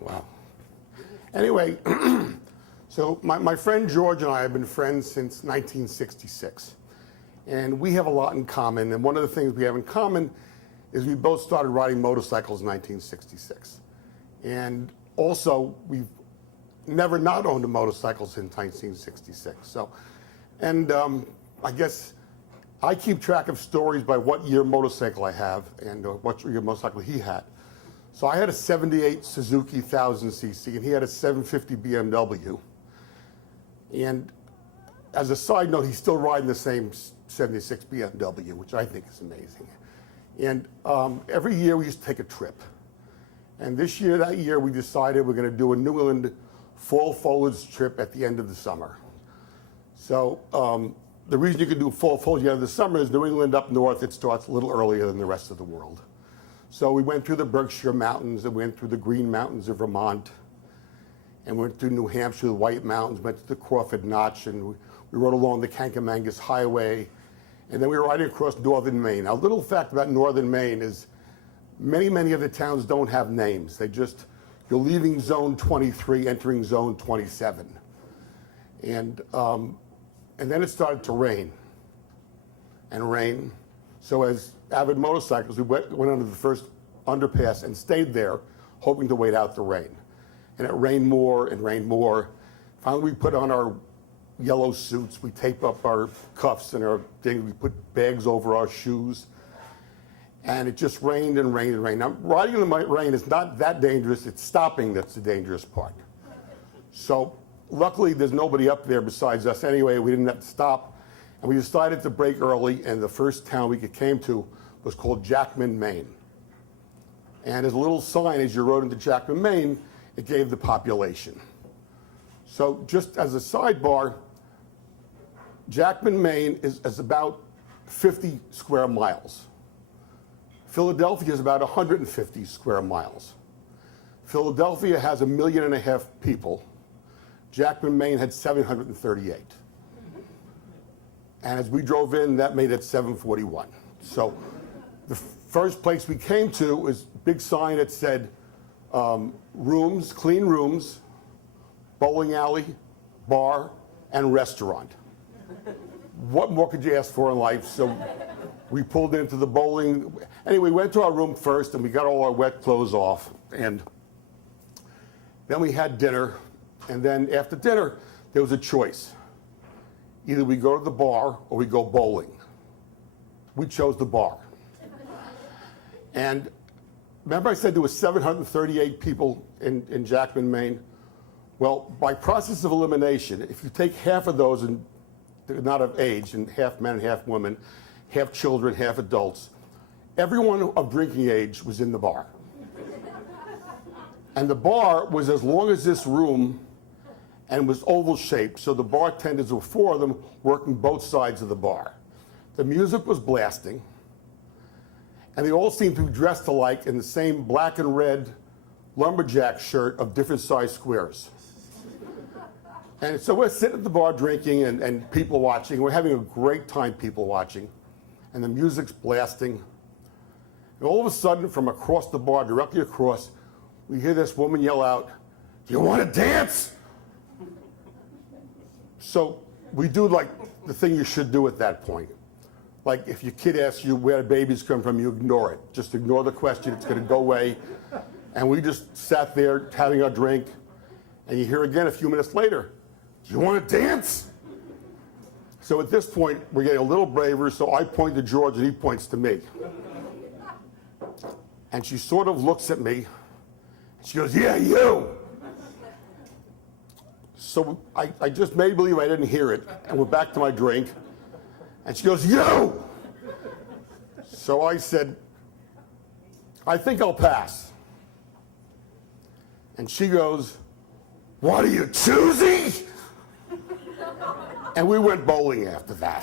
Wow. Anyway, so my friend George and I have been friends since 1966. And we have a lot in common. And one of the things we have in common is we both started riding motorcycles in 1966. And also, we've never not owned a motorcycle since 1966. So, and I guess I keep track of stories by what year motorcycle I have and what year motorcycle he had. So I had a 78 Suzuki 1000cc and he had a 750 BMW. And as a side note, he's still riding the same 76 BMW, which I think is amazing. And every year we used to take a trip. And that year we decided we're going to do a New England fall foliage trip at the end of the summer. So the reason you can do fall foliage at the end of the summer is New England up north, it starts a little earlier than the rest of the world. So we went through the Berkshire Mountains and went through the Green Mountains of Vermont and went through New Hampshire, the White Mountains, went to the Crawford Notch, and we rode along the Kankamangas Highway, and then we were riding across northern Maine. Now, a little fact about northern Maine is many of the towns don't have names. They just, you're leaving zone 23, entering zone 27. And then it started to rain and rain. So as avid motorcyclists, we went under the first underpass and stayed there, hoping to wait out the rain. And it rained more and rained more. Finally, we put on our yellow suits, we tape up our cuffs and our things, we put bags over our shoes. And it just rained and rained and rained. Now, riding in the rain is not that dangerous, it's stopping that's the dangerous part. So luckily, there's nobody up there besides us anyway, we didn't have to stop. And we decided to break early, and the first town we came to was called Jackman, Maine. And there's a little sign as you rode into Jackman, Maine, it gave the population. So just as a sidebar, Jackman, Maine is about 50 square miles. Philadelphia is about 150 square miles. Philadelphia has 1.5 million people. Jackman, Maine had 738. And as we drove in, that made it 741. So the first place we came to was a big sign that said rooms, clean rooms, bowling alley, bar, and restaurant. What more could you ask for in life? So we pulled into the bowling. Anyway, we went to our room first, and we got all our wet clothes off. And then we had dinner. And then after dinner, there was a choice. Either we go to the bar or we go bowling. We chose the bar. And remember I said there were 738 people in Jackman, Maine? Well, by process of elimination, if you take half of those, and they're not of age, and half men and half women, half children, half adults, everyone of drinking age was in the bar. And the bar was as long as this room and was oval shaped, so the bartenders were 4 of them working both sides of the bar. The music was blasting, and they all seemed to be dressed alike in the same black and red lumberjack shirt of different size squares. And so we're sitting at the bar drinking and people watching. We're having a great time people watching, and the music's blasting. And all of a sudden, from across the bar, directly across, we hear this woman yell out, "Do you want to dance?" So we do like the thing you should do at that point. Like if your kid asks you where the babies come from, you ignore it. Just ignore the question, it's gonna go away. And we just sat there having our drink, and you hear again a few minutes later, "Do you want to dance?" So at this point, we're getting a little braver, so I point to George and he points to me. And she sort of looks at me, she goes, "Yeah, you." So I just made believe I didn't hear it, and we're back to my drink. And she goes, "You!" So I said, "I think I'll pass." And she goes, "What are you, choosy?" And we went bowling after that.